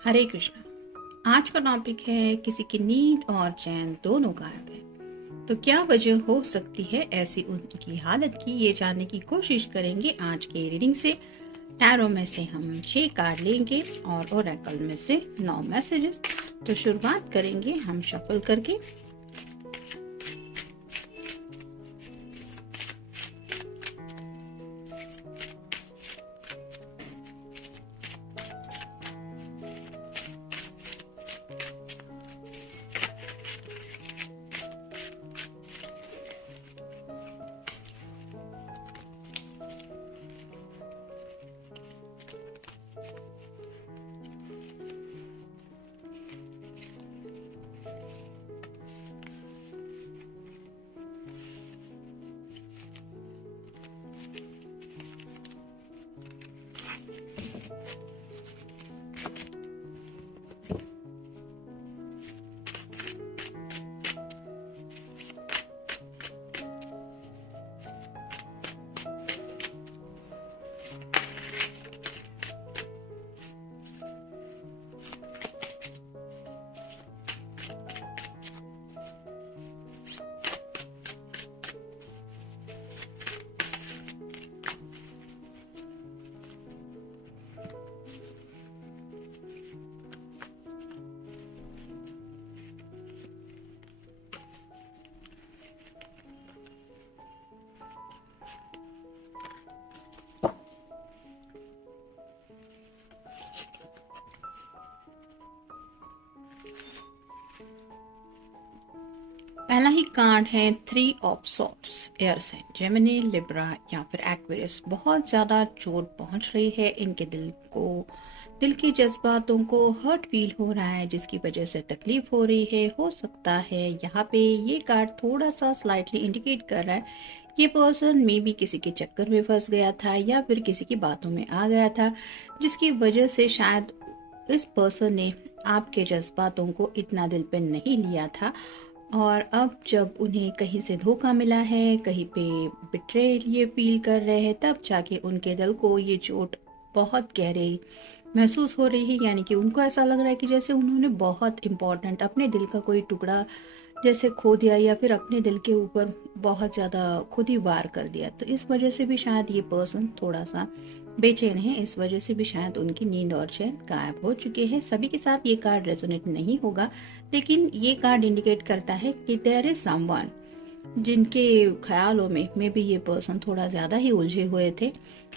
हरे कृष्णा। आज का टॉपिक है किसी की नींद और चैन दोनों गायब है, तो क्या वजह हो सकती है ऐसी उनकी हालत की, ये जानने की कोशिश करेंगे आज के रीडिंग से। टैरो में से हम 6 कार्ड लेंगे और ओरेकल में से 9 मैसेजेस। तो शुरुआत करेंगे हम शफल करके। पहला ही कार्ड है 3 of swords. Air sign Gemini, Libra या फिर एक्वेरियस। बहुत ज़्यादा चोट पहुंच रही है इनके दिल के जज्बातों को हर्ट फील हो रहा है, जिसकी वजह से तकलीफ हो रही है। हो सकता है यहाँ पे ये कार्ड थोड़ा सा स्लाइटली इंडिकेट कर रहा है ये पर्सन मे बी किसी के चक्कर में फंस गया था या फिर किसी की बातों में आ गया था, जिसकी वजह से शायद इस पर्सन ने आपके जज्बातों को इतना दिल पे नहीं लिया था। और अब जब उन्हें कहीं से धोखा मिला है, कहीं पे बिट्रेल ये फील कर रहे हैं, तब जाके उनके दिल को ये चोट बहुत गहरी महसूस हो रही है। यानी कि उनको ऐसा लग रहा है कि जैसे उन्होंने बहुत इम्पोर्टेंट अपने दिल का कोई टुकड़ा जैसे खो दिया या फिर अपने दिल के ऊपर बहुत ज़्यादा खुद ही वार कर दिया। तो इस वजह से भी शायद ये पर्सन थोड़ा सा बेचैन है, इस वजह से भी शायद उनकी नींद और चैन गायब हो चुके हैं। सभी के साथ ये कार्ड रेजोनेट नहीं होगा, लेकिन ये कार्ड इंडिकेट करता है कि देयर इज समवन जिनके ख्यालों में मे बी ये पर्सन थोड़ा ज़्यादा ही उलझे हुए थे,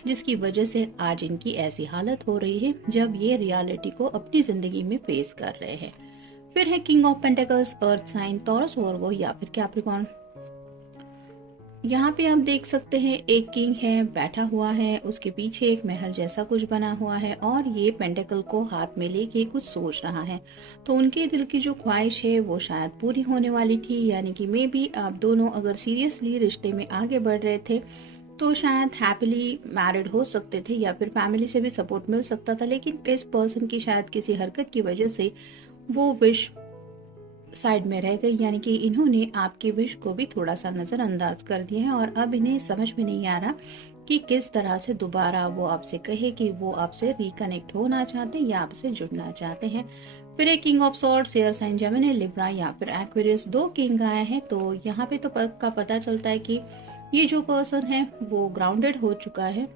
जिसकी वजह से आज इनकी ऐसी हालत हो रही है जब ये रियलिटी को अपनी ज़िंदगी में फेस कर रहे हैं। फिर है king of pentacles, earth sign, Taurus, Virgo या फिर कैप्रिकॉर्न। यहाँ पे आप देख सकते हैं एक किंग है बैठा हुआ है, उसके पीछे एक महल जैसा कुछ बना हुआ है और ये पेंटिकल को हाथ में लेके कुछ सोच रहा है। तो उनके दिल की जो ख्वाहिश है वो शायद पूरी होने वाली थी। यानी कि मे बी आप दोनों अगर सीरियसली रिश्ते में आगे बढ़ रहे थे तो शायद हैप्पीली मैरिड हो सकते थे या फिर फैमिली से भी सपोर्ट मिल सकता था, लेकिन इस पर्सन की शायद किसी हरकत की वजह से वो विश साइड में रह गई। यानी कि इन्होंने आपके विश को भी थोड़ा सा नजरअंदाज कर दिया है और अब इन्हें समझ में नहीं आ रहा कि किस तरह से दोबारा वो आपसे कहे कि वो आपसे रिकनेक्ट होना चाहते हैं या आपसे जुड़ना चाहते हैं। फिर एक king of swords, air sign Gemini, Libra या फिर एक्वेरियस। 2 किंग आए हैं, तो यहाँ पे तो पक्का पता चलता है कि ये जो पर्सन है वो ग्राउंडेड हो चुका है।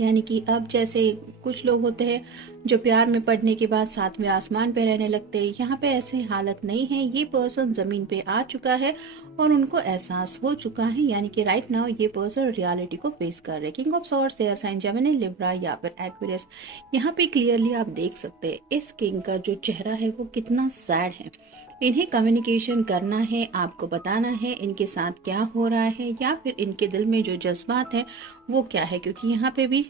यानी कि अब जैसे कुछ लोग होते हैं जो प्यार में पड़ने के बाद साथ में आसमान पे रहने लगते हैं, यहाँ पे ऐसी हालत नहीं है। ये पर्सन जमीन पे आ चुका है और उनको एहसास हो चुका है। यानी कि राइट नाउ ये पर्सन रियलिटी को फेस कर रहे हैं। King of swords, air sign Gemini, Libra या फिर एक्वेरियस। यहाँ पे क्लियरली आप देख सकते हैं इस किंग का जो चेहरा है वो कितना सैड है। इन्हें कम्युनिकेशन करना है, आपको बताना है इनके साथ क्या हो रहा है या फिर इनके दिल में जो जज्बात है वो क्या है, क्योंकि यहाँ पे भी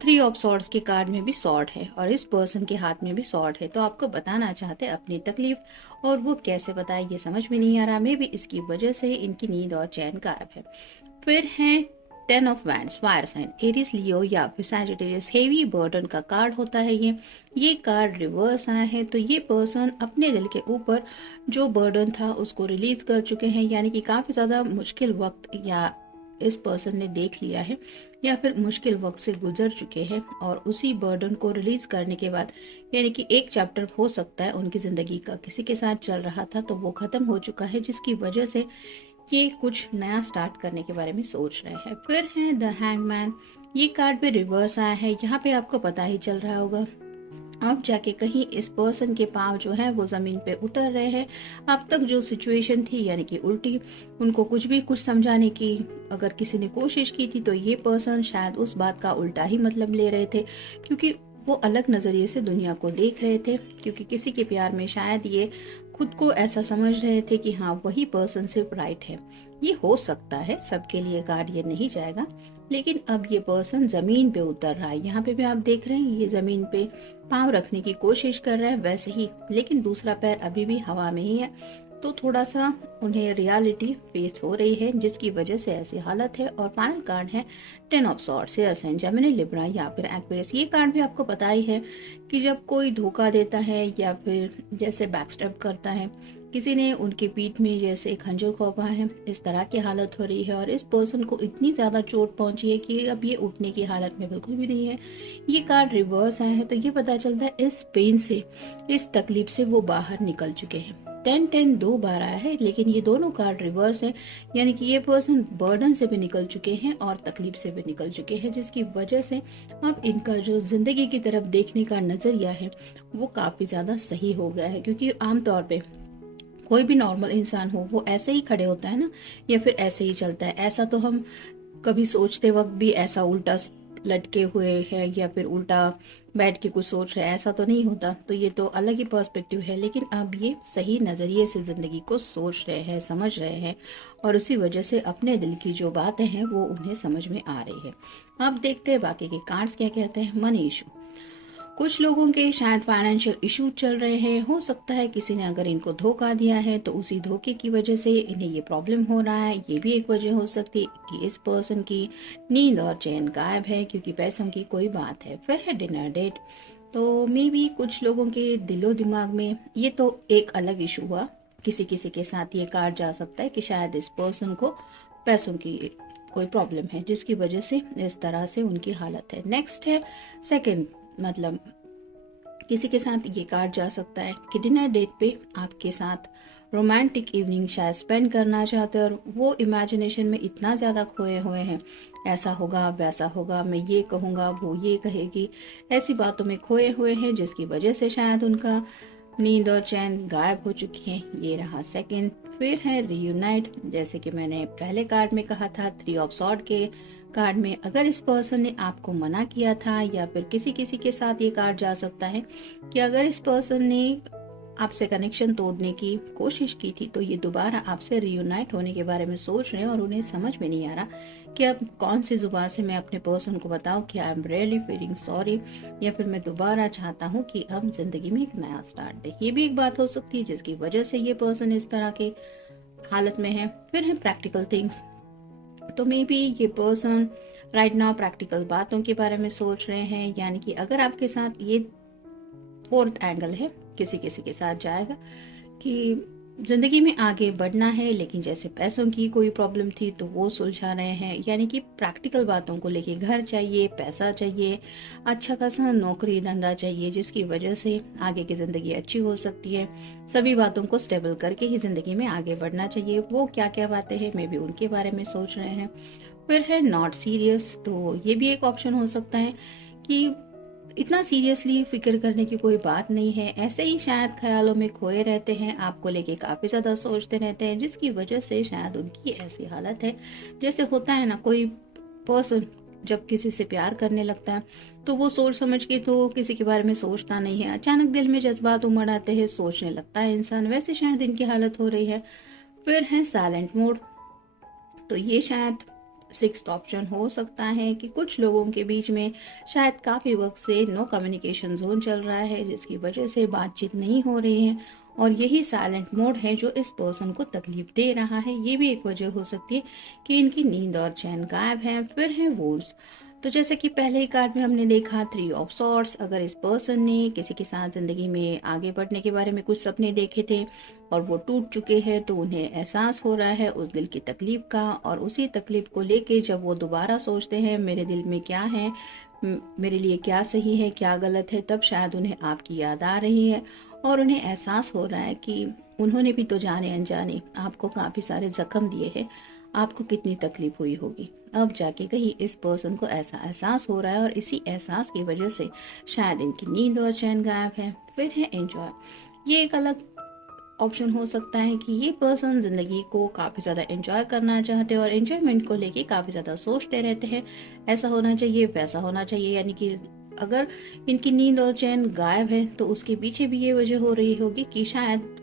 3 ऑफ सॉर्ड्स के कार्ड में भी सॉर्ड है और इस पर्सन के हाथ में भी सॉर्ड है। तो आपको बताना चाहते हैं अपनी तकलीफ और वो कैसे बताए ये समझ में नहीं आ रहा। मे भी इसकी वजह से इनकी नींद और चैन गायब है। फिर है 10 of wands, fire sign, Aries, Leo या फिर सैजिटेरियस। हेवी बर्डन का कार्ड होता है ये कार्ड रिवर्स आया है। तो ये पर्सन अपने दिल के ऊपर जो बर्डन था उसको रिलीज कर चुके हैं। यानी कि काफी ज्यादा मुश्किल वक्त या इस पर्सन ने देख लिया है या फिर मुश्किल वक्त से गुजर चुके हैं और उसी बर्डन को रिलीज करने के बाद, यानी कि एक चैप्टर हो सकता है उनकी जिंदगी का किसी के साथ चल रहा था तो वो खत्म हो चुका है, जिसकी वजह से ये कुछ नया स्टार्ट करने के बारे में सोच रहे हैं। फिर है द हैंगमैन। ये कार्ड पे रिवर्स आया है। यहाँ पे आपको पता ही चल रहा होगा अब जाके कहीं इस पर्सन के पांव जो है वो जमीन पे उतर रहे हैं। अब तक जो सिचुएशन थी यानी कि उल्टी, उनको कुछ समझाने की अगर किसी ने कोशिश की थी तो ये पर्सन शायद उस बात का उल्टा ही मतलब ले रहे थे, क्योंकि वो अलग नजरिए से दुनिया को देख रहे थे। क्योंकि किसी के प्यार में शायद ये खुद को ऐसा समझ रहे थे कि हाँ वही पर्सन सिर्फ राइट है। ये हो सकता है, सबके लिए कार्ड ये नहीं जाएगा, लेकिन अब ये पर्सन जमीन पे उतर रहा है। यहाँ पे भी आप देख रहे हैं ये जमीन पे पांव रखने की कोशिश कर रहा है वैसे ही, लेकिन दूसरा पैर अभी भी हवा में ही है। तो थोड़ा सा उन्हें रियलिटी फेस हो रही है, जिसकी वजह से ऐसी हालत है। और फाइनल कार्ड है 10 of swords, air sign, Gemini, Libra या फिर एक्वेरियस। ये कार्ड भी आपको पता ही है कि जब कोई धोखा देता है या फिर जैसे बैकस्टेप करता है, किसी ने उनके पीठ में जैसे खंजर खोपा है, इस तरह की हालत हो रही है। और इस पर्सन को इतनी ज्यादा चोट पहुंची है कि अब ये उठने की हालत में बिल्कुल भी नहीं है। ये कार्ड रिवर्स आया है तो ये पता चलता है इस पेन से, इस तकलीफ से वो बाहर निकल चुके हैं। 10-10 दो बार आया है, लेकिन ये दोनों कार्ड रिवर्स है, यानी कि ये पर्सन बर्डन से भी निकल चुके हैं और तकलीफ से भी निकल चुके हैं, जिसकी वजह से अब इनका जो जिंदगी की तरफ देखने का नजरिया है वो काफी ज्यादा सही हो गया है। क्योंकि आमतौर पे कोई भी नॉर्मल इंसान हो वो ऐसे ही खड़े होता है ना, या फिर ऐसे ही चलता है। ऐसा तो हम कभी सोचते वक्त भी ऐसा उल्टा लटके हुए हैं या फिर उल्टा बैठ के कुछ सोच रहे हैं, ऐसा तो नहीं होता। तो ये तो अलग ही पर्सपेक्टिव है, लेकिन अब ये सही नजरिए से जिंदगी को सोच रहे हैं, समझ रहे हैं, और उसी वजह से अपने दिल की जो बातें हैं वो उन्हें समझ में आ रही है। अब देखते हैं बाकी के कार्ड्स क्या कहते हैं। मनी इशू, कुछ लोगों के शायद फाइनेंशियल इशू चल रहे हैं। हो सकता है किसी ने अगर इनको धोखा दिया है तो उसी धोखे की वजह से इन्हें ये प्रॉब्लम हो रहा है। ये भी एक वजह हो सकती है कि इस पर्सन की नींद और चैन गायब है, क्योंकि पैसों की कोई बात है। फिर है डिनर डेट, तो मे भी कुछ लोगों के दिलो दिमाग में ये तो एक अलग इशू हुआ, किसी किसी के साथ ये कार्ड जा सकता है कि शायद इस पर्सन को पैसों की कोई प्रॉब्लम है, जिसकी वजह से इस तरह से उनकी हालत है। नेक्स्ट है सेकंड, मतलब किसी के साथ ये कार्ड जा सकता है कि डिनर डेट पे आपके साथ रोमांटिक इवनिंग शायद स्पेंड करना चाहते हैं और वो इमेजिनेशन में इतना ज़्यादा खोए हुए हैं, ऐसा होगा वैसा होगा, मैं ये कहूँगा वो ये कहेगी, ऐसी बातों में खोए हुए हैं, जिसकी वजह से शायद उनका नींद और चैन गायब हो चुकी है। ये रहा सेकंड। फिर है रियूनाइट, जैसे कि मैंने पहले कार्ड में कहा था 3 ऑफ सॉर्ड के कार्ड में, अगर इस पर्सन ने आपको मना किया था या फिर किसी किसी के साथ ये कार्ड जा सकता है कि अगर इस पर्सन ने आपसे कनेक्शन तोड़ने की कोशिश की थी तो ये दोबारा आपसे रियूनाइट होने के बारे में सोच रहे हैं और उन्हें समझ में नहीं आ रहा कि अब कौन सी जुबान से मैं अपने पर्सन को बताऊं कि I am really feeling sorry, या फिर मैं दोबारा चाहता हूं कि हम जिंदगी में एक नया स्टार्ट दे। ये भी एक बात हो सकती है जिसकी वजह से ये पर्सन इस तरह के हालत में है। फिर है प्रैक्टिकल थिंग्स, तो मे बी ये पर्सन राइट नाउ प्रैक्टिकल बातों के बारे में सोच रहे हैं, यानी कि अगर आपके साथ ये फोर्थ एंगल है, किसी किसी के साथ जाएगा कि जिंदगी में आगे बढ़ना है, लेकिन जैसे पैसों की कोई प्रॉब्लम थी तो वो सुलझा रहे हैं, यानी कि प्रैक्टिकल बातों को लेके घर चाहिए, पैसा चाहिए, अच्छा खासा नौकरी धंधा चाहिए, जिसकी वजह से आगे की जिंदगी अच्छी हो सकती है। सभी बातों को स्टेबल करके ही जिंदगी में आगे बढ़ना चाहिए। वो क्या क्या बातें हैं मे भी उनके बारे में सोच रहे हैं। फिर है नॉट सीरियस, तो ये भी एक ऑप्शन हो सकता है कि इतना सीरियसली फिक्र करने की कोई बात नहीं है, ऐसे ही शायद ख्यालों में खोए रहते हैं, आपको लेके काफी ज्यादा सोचते रहते हैं, जिसकी वजह से शायद उनकी ऐसी हालत है। जैसे होता है ना, कोई पर्सन जब किसी से प्यार करने लगता है तो वो सोच समझ के तो किसी के बारे में सोचता नहीं है, अचानक दिल में जज्बात उमड़ आते हैं, सोचने लगता है इंसान, वैसे शायद इनकी हालत हो रही है। फिर है साइलेंट मोड, तो ये शायद 6th ऑप्शन हो सकता है कि कुछ लोगों के बीच में शायद काफी वक्त से नो कम्युनिकेशन जोन चल रहा है, जिसकी वजह से बातचीत नहीं हो रही है, और यही साइलेंट मोड है जो इस पर्सन को तकलीफ दे रहा है। ये भी एक वजह हो सकती है कि इनकी नींद और चैन गायब है। फिर है वोर्ड्स, तो जैसे कि पहले ही कार्ड में हमने देखा थ्री ऑफ सॉर्ड्स। अगर इस पर्सन ने किसी के साथ ज़िंदगी में आगे बढ़ने के बारे में कुछ सपने देखे थे और वो टूट चुके हैं, तो उन्हें एहसास हो रहा है उस दिल की तकलीफ का, और उसी तकलीफ को लेके जब वो दोबारा सोचते हैं मेरे दिल में क्या है, मेरे लिए क्या सही है क्या गलत है, तब शायद उन्हें आपकी याद आ रही है और उन्हें एहसास हो रहा है कि उन्होंने भी तो जाने अनजाने आपको काफ़ी सारे जख्म दिए हैं, आपको कितनी तकलीफ हुई होगी। अब जाके कहीं इस पर्सन को ऐसा एहसास हो रहा है और इसी एहसास की वजह से शायद इनकी नींद और चैन गायब है। फिर है एंजॉय। ये एक अलग ऑप्शन हो सकता है कि ये पर्सन ज़िंदगी को काफ़ी ज़्यादा एंजॉय करना चाहते हैं और एंजॉयमेंट को लेके काफ़ी ज़्यादा सोचते रहते हैं, ऐसा होना चाहिए वैसा होना चाहिए। यानी कि अगर इनकी नींद और चैन गायब है तो उसके पीछे भी ये वजह हो रही होगी कि शायद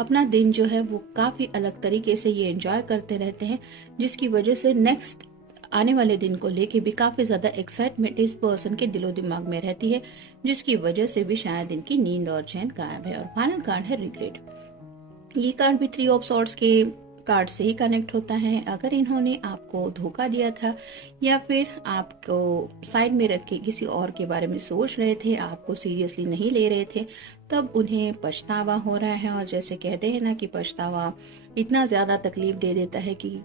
अपना दिन जो है वो काफ़ी अलग तरीके से ये एंजॉय करते रहते हैं, जिसकी वजह से नेक्स्ट आने वाले दिन को लेके भी काफ़ी ज़्यादा एक्साइटमेंट इस पर्सन के दिलो दिमाग में रहती है, जिसकी वजह से भी शायद इनकी नींद और चैन गायब है। और फाइनल कार्ड है रिग्रेट। ये कार्ड भी थ्री ऑफ सॉर्ड्स के कार्ड से ही कनेक्ट होता है। अगर इन्होंने आपको धोखा दिया था या फिर आपको साइड में रख के किसी और के बारे में सोच रहे थे, आपको सीरियसली नहीं ले रहे थे, तब उन्हें पछतावा हो रहा है। और जैसे कहते हैं ना कि पछतावा इतना ज़्यादा तकलीफ दे देता है कि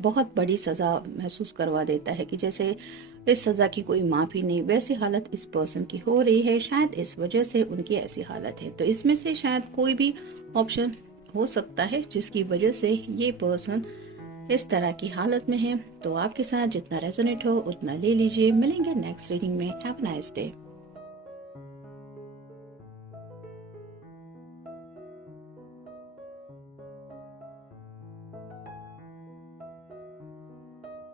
बहुत बड़ी सज़ा महसूस करवा देता है कि जैसे इस सज़ा की कोई माफ़ी नहीं, वैसी हालत इस पर्सन की हो रही है। शायद इस वजह से उनकी ऐसी हालत है। तो इसमें से शायद कोई भी ऑप्शन हो सकता है जिसकी वजह से ये पर्सन इस तरह की हालत में है। तो आपके साथ जितना रेजोनेट हो उतना ले लीजिए। मिलेंगे नेक्स्ट रीडिंग में। Have a nice day.